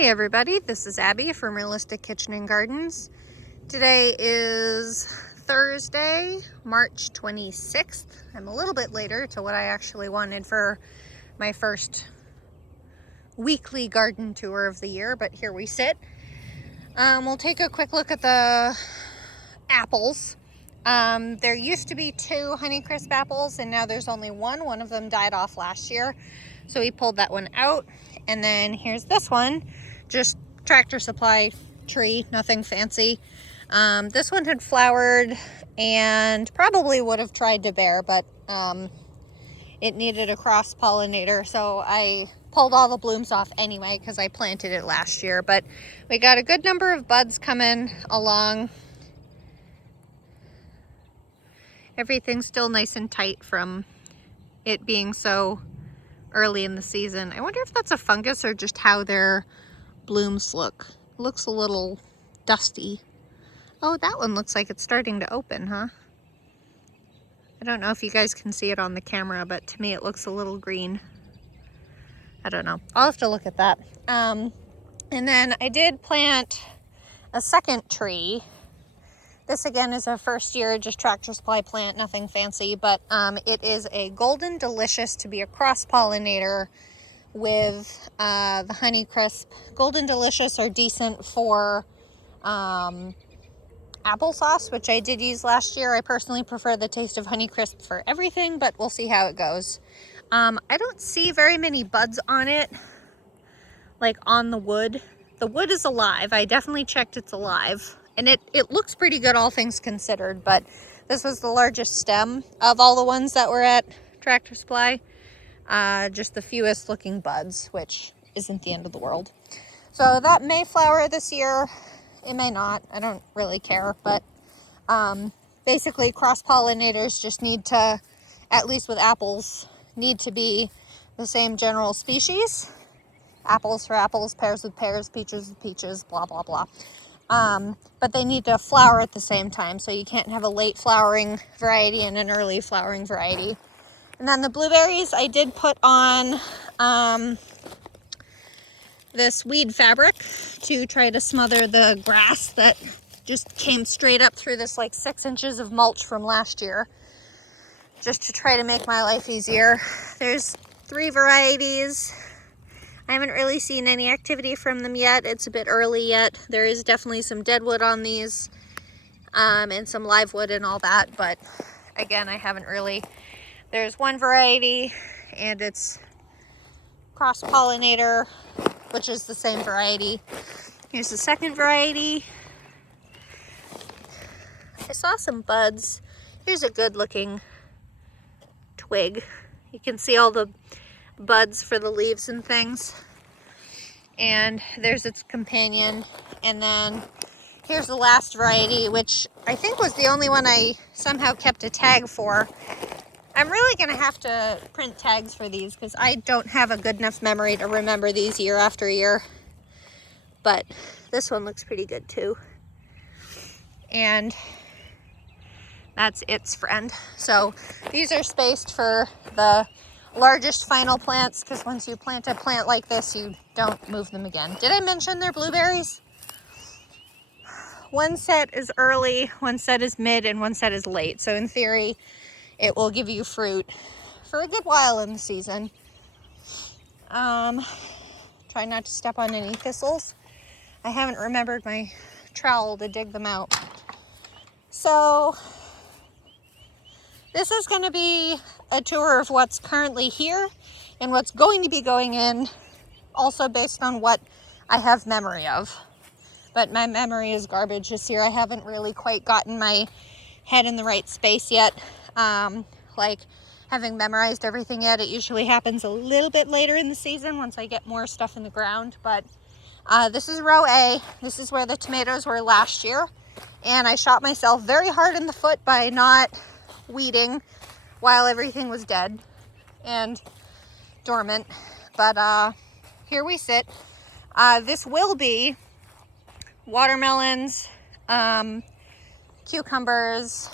Hey everybody, this is Abby from Realistic Kitchen and Gardens. Today is Thursday, March 26th. I'm a little bit later to what I actually wanted for my first weekly garden tour of the year, but here we sit. We'll take a quick look at the apples. There used to be 2 Honeycrisp apples and now there's only one. One of them died off last year, so we pulled that one out. And then here's this one, just Tractor Supply tree, nothing fancy. This one had flowered and probably would have tried to bear, but it needed a cross pollinator, so I pulled all the blooms off anyway because I planted it last year. But we got a good number of buds coming along. Everything's still nice and tight from it being so early in the season. I wonder if that's a fungus or just how their blooms look. Looks a little dusty. Oh, that one looks like it's starting to open, huh? I don't know if you guys can see it on the camera, but to me it looks a little green. I don't know. I'll have to look at that. And then I did plant a second tree. This again is a first year, just Tractor Supply plant, nothing fancy, but it is a Golden Delicious to be a cross pollinator with the Honeycrisp. Golden Delicious are decent for applesauce, which I did use last year. I personally prefer the taste of Honeycrisp for everything, but we'll see how it goes. I don't see very many buds on it, like on the wood. The wood is alive. I definitely checked it's alive. And it looks pretty good, all things considered, but this was the largest stem of all the ones that were at Tractor Supply. Just the fewest looking buds, which isn't the end of the world. So that may flower this year. It may not. I don't really care, but basically cross-pollinators just need to, at least with apples, need to be the same general species. Apples for apples, pears with pears, peaches with peaches, blah, blah, blah. But they need to flower at the same time, so you can't have a late flowering variety and an early flowering variety. And then the blueberries, I did put on this weed fabric to try to smother the grass that just came straight up through this like 6 inches of mulch from last year, just to try to make my life easier. There's 3 varieties. I haven't really seen any activity from them yet. It's a bit early yet. There is definitely some dead wood on these and some live wood and all that, but again, I haven't really. There's one variety and it's cross-pollinator, which is the same variety. Here's the second variety. I saw some buds. Here's a good looking twig. You can see all the buds for the leaves and things, and there's its companion. And then here's the last variety, which I think was the only one I somehow kept a tag for. I'm really gonna have to print tags for these because I don't have a good enough memory to remember these year after year, but this one looks pretty good too. And that's its friend. So these are spaced for the largest final plants, because once you plant a plant like this, you don't move them again. Did I mention they're blueberries? One set is early, one set is mid, and one set is late. So in theory, it will give you fruit for a good while in the season. Try not to step on any thistles. I haven't remembered my trowel to dig them out. So this is going to be a tour of what's currently here and what's going to be going in, also based on what I have memory of. But my memory is garbage this year. I haven't really quite gotten my head in the right space yet. Like having memorized everything yet. It usually happens a little bit later in the season once I get more stuff in the ground. But this is row A. This is where the tomatoes were last year. And I shot myself very hard in the foot by not weeding while everything was dead and dormant. But here we sit. This will be watermelons, cucumbers,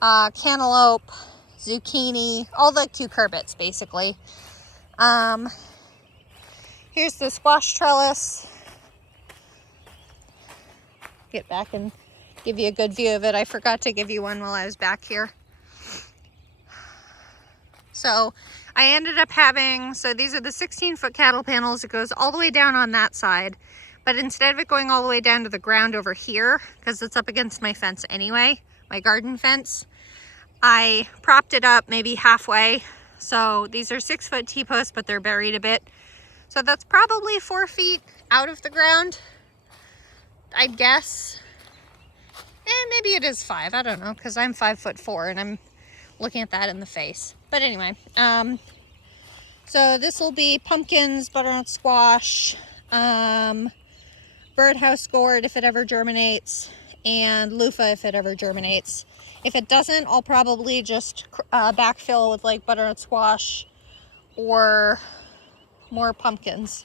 cantaloupe, zucchini, all the cucurbits basically. Here's the squash trellis. Get back and give you a good view of it. I forgot to give you one while I was back here. So I ended up having, so these are the 16-foot cattle panels. It goes all the way down on that side, but instead of it going all the way down to the ground over here, because it's up against my fence anyway, my garden fence, I propped it up maybe halfway. So these are 6-foot T-posts, but they're buried a bit. So that's probably 4 feet out of the ground, I'd guess. And maybe it is 5, I don't know, because I'm 5'4" and I'm looking at that in the face. But anyway, so this will be pumpkins, butternut squash, birdhouse gourd if it ever germinates, and loofah if it ever germinates. If it doesn't, I'll probably just backfill with like butternut squash or more pumpkins.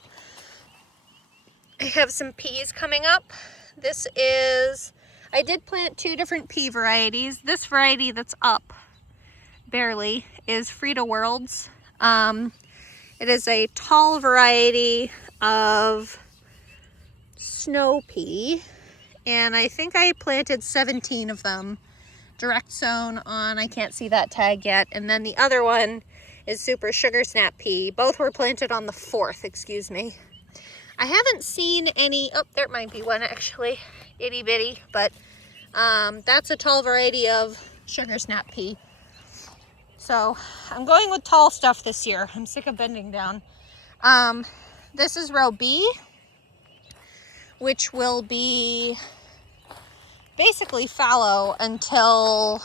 I have some peas coming up. This is, I did plant 2 different pea varieties. This variety that's up barely is Frida Worlds. It is a tall variety of snow pea, and I think I planted 17 of them direct sown on, I can't see that tag yet, and then the other one is Super Sugar Snap pea. Both were planted on the 4th, excuse me. I haven't seen any, oh, there might be one actually, itty bitty, but that's a tall variety of Sugar Snap pea. So I'm going with tall stuff this year. I'm sick of bending down. This is row B, which will be basically fallow until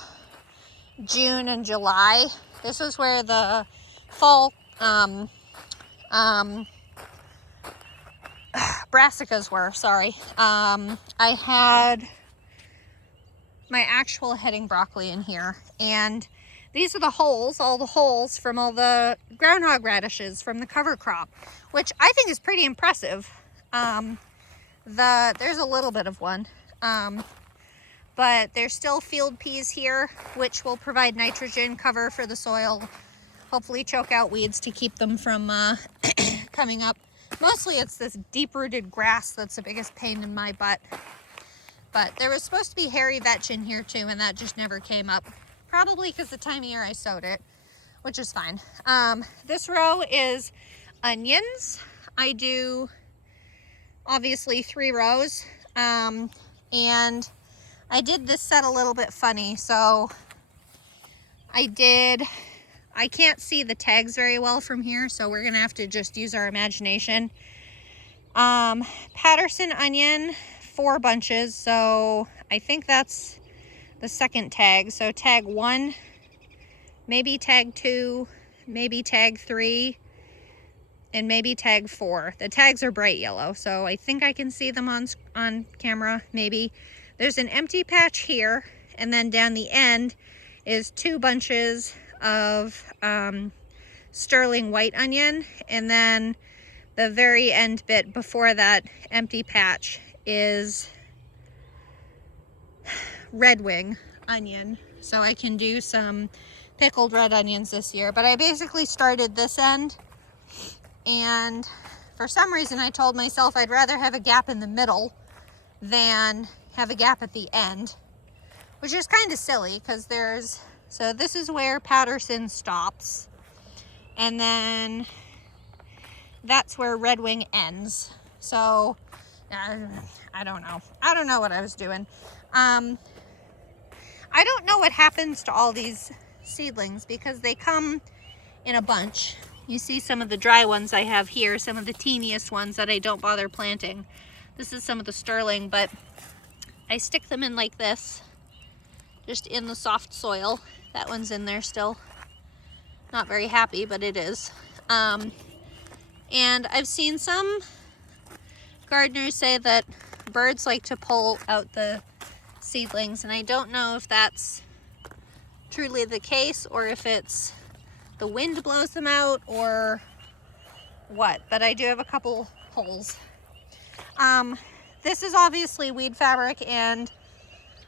June and July. This is where the fall brassicas were, sorry. I had my actual heading broccoli in here, and these are the holes, all the holes from all the groundhog radishes from the cover crop, which I think is pretty impressive. There's a little bit of one, but there's still field peas here, which will provide nitrogen cover for the soil, hopefully choke out weeds to keep them from coming up. Mostly it's this deep-rooted grass that's the biggest pain in my butt. But there was supposed to be hairy vetch in here too, and that just never came up. Probably because the time of year I sowed it, which is fine. This row is onions. I do obviously 3 rows, and I did this set a little bit funny. So I can't see the tags very well from here, so we're gonna have to just use our imagination. Patterson onion, 4 bunches, so I think that's the second tag. So tag 1, maybe tag 2, maybe tag 3, and maybe tag 4. The tags are bright yellow, so I think I can see them on camera, maybe. There's an empty patch here, and then down the end is 2 bunches of sterling white onion, and then the very end bit before that empty patch is red wing onion. So I can do some pickled red onions this year, but I basically started this end, and for some reason I told myself I'd rather have a gap in the middle than have a gap at the end, which is kind of silly because so this is where Patterson stops, and then that's where Red Wing ends. So I don't know what I was doing. I don't know what happens to all these seedlings because they come in a bunch. You see some of the dry ones I have here, some of the teeniest ones that I don't bother planting. This is some of the sterling, but I stick them in like this, just in the soft soil. That one's in there still. Not very happy, but it is. And I've seen some gardeners say that birds like to pull out the seedlings, and I don't know if that's truly the case or if it's the wind blows them out or what, but I do have a couple holes. This is obviously weed fabric, and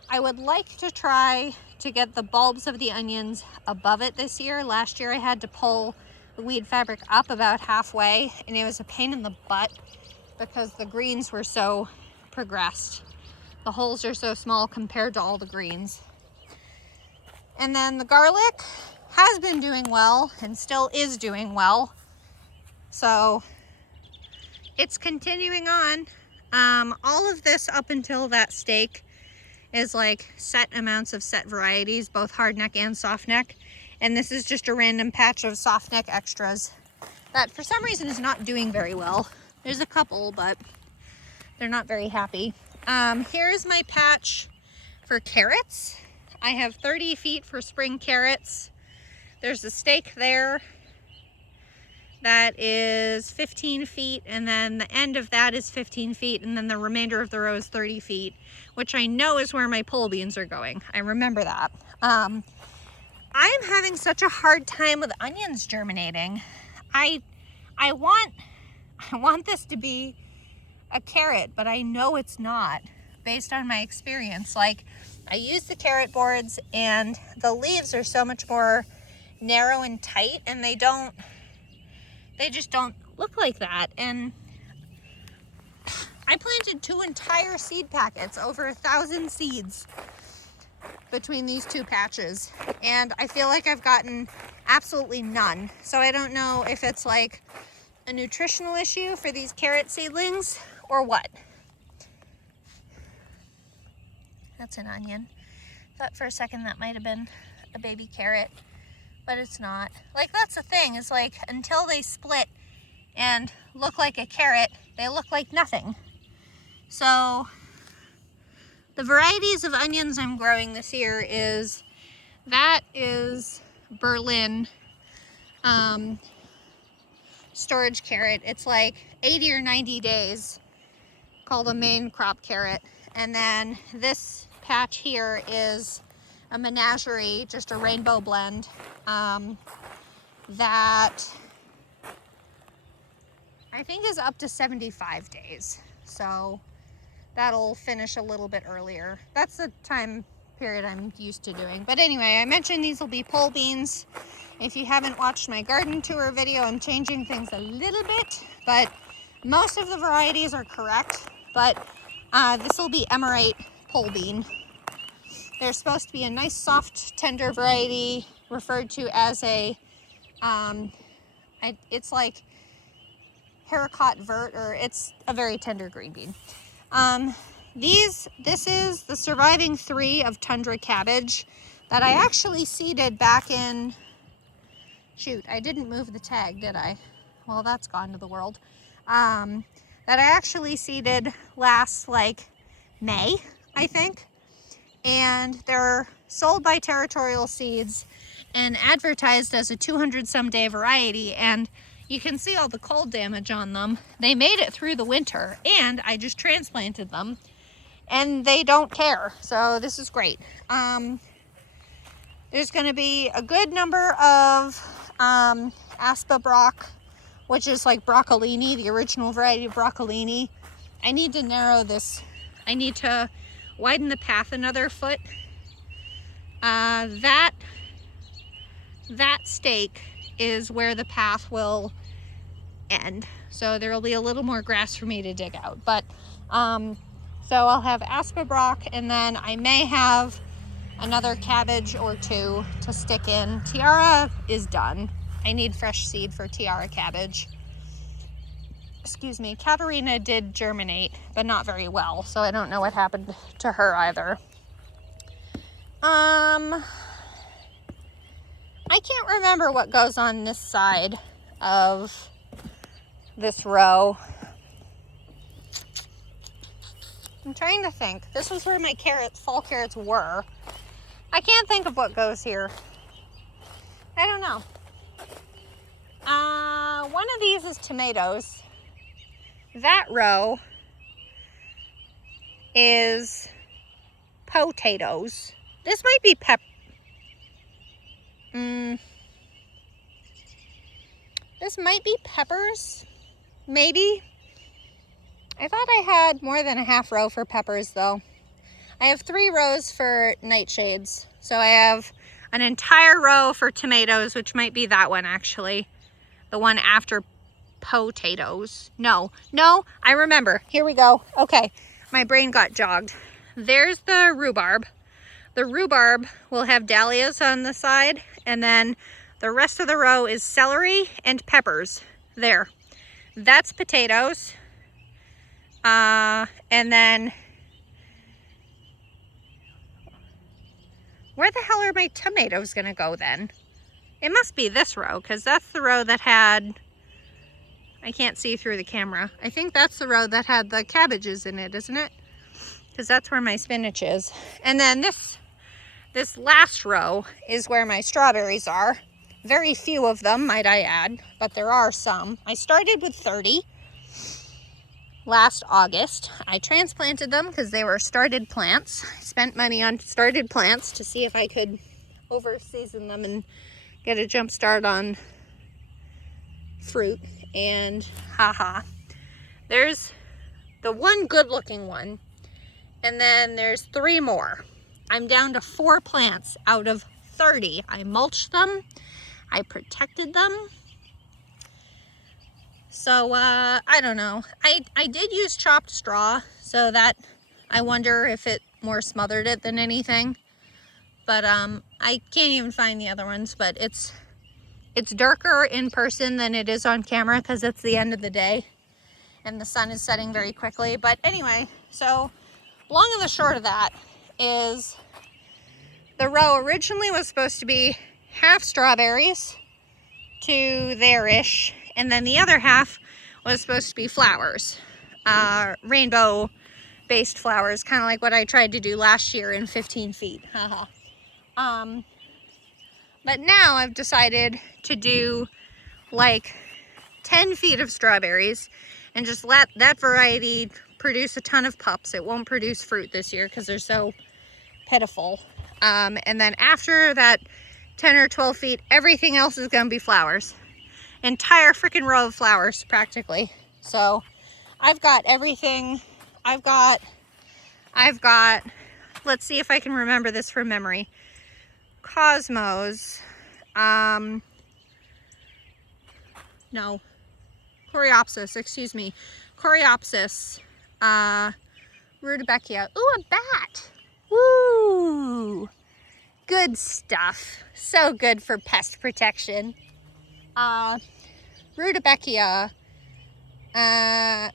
I would like to try to get the bulbs of the onions above it this year. Last year I had to pull the weed fabric up about halfway, and it was a pain in the butt because the greens were so progressed. The holes are so small compared to all the greens. And then the garlic has been doing well and still is doing well. So it's continuing on. All of this up until that stake is like set amounts of set varieties, both hardneck and softneck. And this is just a random patch of softneck extras that for some reason is not doing very well. There's a couple, but they're not very happy. Here's my patch for carrots. I have 30 feet for spring carrots. There's a stake there that is 15 feet, and then the end of that is 15 feet, and then the remainder of the row is 30 feet, which I know is where my pole beans are going. I remember that. I'm having such a hard time with onions germinating. I want this to be a carrot, but I know it's not based on my experience. Like, I use the carrot boards and the leaves are so much more narrow and tight, and they just don't look like that. And I planted 2 entire seed packets, over 1,000 seeds between these 2 patches, and I feel like I've gotten absolutely none. So I don't know if it's like a nutritional issue for these carrot seedlings or what. That's an onion. Thought for a second that might have been a baby carrot, but it's not. Like, that's the thing, is like, until they split and look like a carrot, they look like nothing. So the varieties of onions I'm growing this year is Berlin storage carrot. It's like 80 or 90 days, called a main crop carrot. And then this patch here is a menagerie, just a rainbow blend, that I think is up to 75 days. So that'll finish a little bit earlier. That's the time period I'm used to doing. But anyway, I mentioned these will be pole beans. If you haven't watched my garden tour video, I'm changing things a little bit, but most of the varieties are correct. But this will be Emerite pole bean. They're supposed to be a nice, soft, tender variety referred to as a, it's like haricot vert, or it's a very tender green bean. This is the surviving 3 of tundra cabbage that I actually seeded back in, shoot, I didn't move the tag, did I? Well, that's gone to the world. That I actually seeded last, like, May, I think. And they're sold by Territorial Seeds and advertised as a 200-some day variety, and you can see all the cold damage on them. They made it through the winter, and I just transplanted them, and they don't care. So this is great. There's going to be a good number of Aspa Brock, which is like broccolini, the original variety of broccolini. I need to narrow this. I need to widen the path another foot. That stake is where the path will end. So there will be a little more grass for me to dig out. But so I'll have Aspa Brock, and then I may have another cabbage or 2 to stick in. Tiara is done. I need fresh seed for Tiara cabbage. Excuse me, Katerina did germinate, but not very well, so I don't know what happened to her either. I can't remember what goes on this side of this row. I'm trying to think. This was where my fall carrots were. I can't think of what goes here. I don't know. One of these is tomatoes. That row is potatoes. This might be this might be peppers, maybe. I thought I had more than a half row for peppers though. I have 3 rows for nightshades. So I have an entire row for tomatoes, which might be that one actually. the one after potatoes. No, I remember. Here we go. Okay, my brain got jogged. There's the rhubarb. The rhubarb will have dahlias on the side, and then the rest of the row is celery and peppers. There. That's potatoes. And then where the hell are my tomatoes gonna go then? It must be this row, because that's the row that had, I can't see through the camera. I think that's the row that had the cabbages in it, isn't it? Because that's where my spinach is. And then this last row is where my strawberries are. Very few of them, might I add, but there are some. I started with 30 last August. I transplanted them because they were started plants. I spent money on started plants to see if I could over-season them and get a jump start on fruit. And haha, there's the one good looking one, and then there's 3 more. I'm down to 4 plants out of 30. I mulched them, I protected them. So I don't know. I did use chopped straw, so that I wonder if it more smothered it than anything. But I can't even find the other ones, but it's darker in person than it is on camera because it's the end of the day and the sun is setting very quickly. But anyway, so long and the short of that is the row originally was supposed to be half strawberries to there-ish, and then the other half was supposed to be flowers, rainbow based flowers, kind of like what I tried to do last year in 15 feet. Haha. But now I've decided to do like 10 feet of strawberries and just let that variety produce a ton of pups. It won't produce fruit this year because they're so pitiful. And then after that 10 or 12 feet, everything else is going to be flowers. Entire freaking row of flowers, practically. So I've got everything. I've got, let's see if I can remember this from memory. Cosmos, no, Coreopsis, excuse me. Coreopsis, Rudbeckia. Ooh, a bat. Woo! Good stuff. So good for pest protection. Rudbeckia,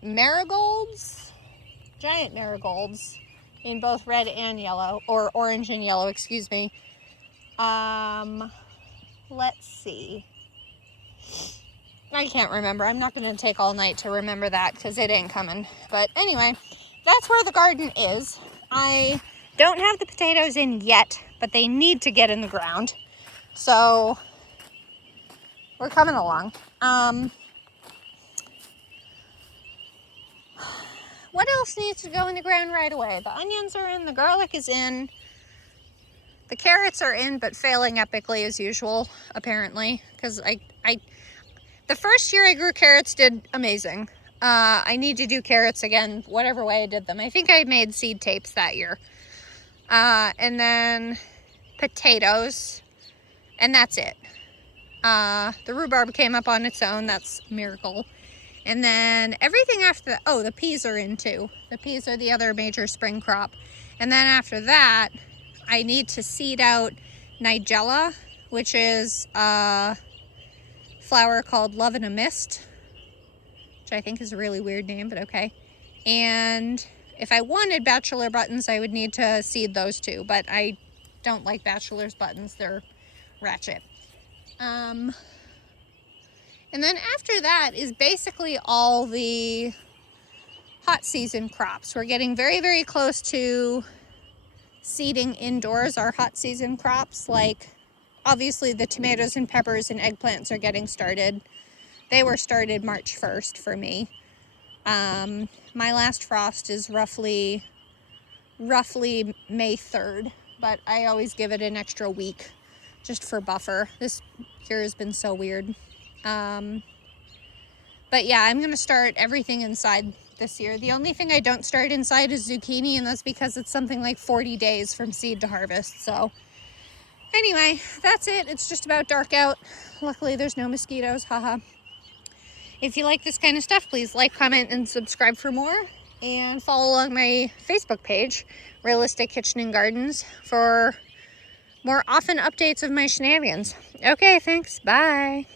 marigolds, giant marigolds in both red and yellow, or orange and yellow, excuse me. Let's see. I can't remember. I'm not going to take all night to remember that because it ain't coming. But anyway, that's where the garden is. I don't have the potatoes in yet, but they need to get in the ground. So we're coming along. What else needs to go in the ground right away? The onions are in, the garlic is in, the carrots are in, but failing epically as usual, apparently. Because the first year I grew carrots did amazing. I need to do carrots again, whatever way I did them. I think I made seed tapes that year. And then potatoes, and that's it. The rhubarb came up on its own. That's a miracle. And then everything after that, oh, the peas are in too. The peas are the other major spring crop. And then after that, I need to seed out Nigella, which is a flower called Love in a Mist, which I think is a really weird name, but okay. And if I wanted bachelor buttons, I would need to seed those too, but I don't like bachelor's buttons. They're ratchet. And then after that is basically all the hot season crops. We're getting very, very close to seeding indoors our hot season crops. Like obviously the tomatoes and peppers and eggplants are getting started. They were started March 1st for me. My last frost is roughly May 3rd, but I always give it an extra week just for buffer. This year has been so weird. But yeah, I'm going to start everything inside this year. The only thing I don't start inside is zucchini, and that's because it's something like 40 days from seed to harvest. So anyway, that's it. It's just about dark out. Luckily, there's no mosquitoes. Haha. If you like this kind of stuff, please like, comment, and subscribe for more. And follow along my Facebook page, Realistic Kitchen and Gardens, for more often updates of my shenanigans. Okay, thanks. Bye.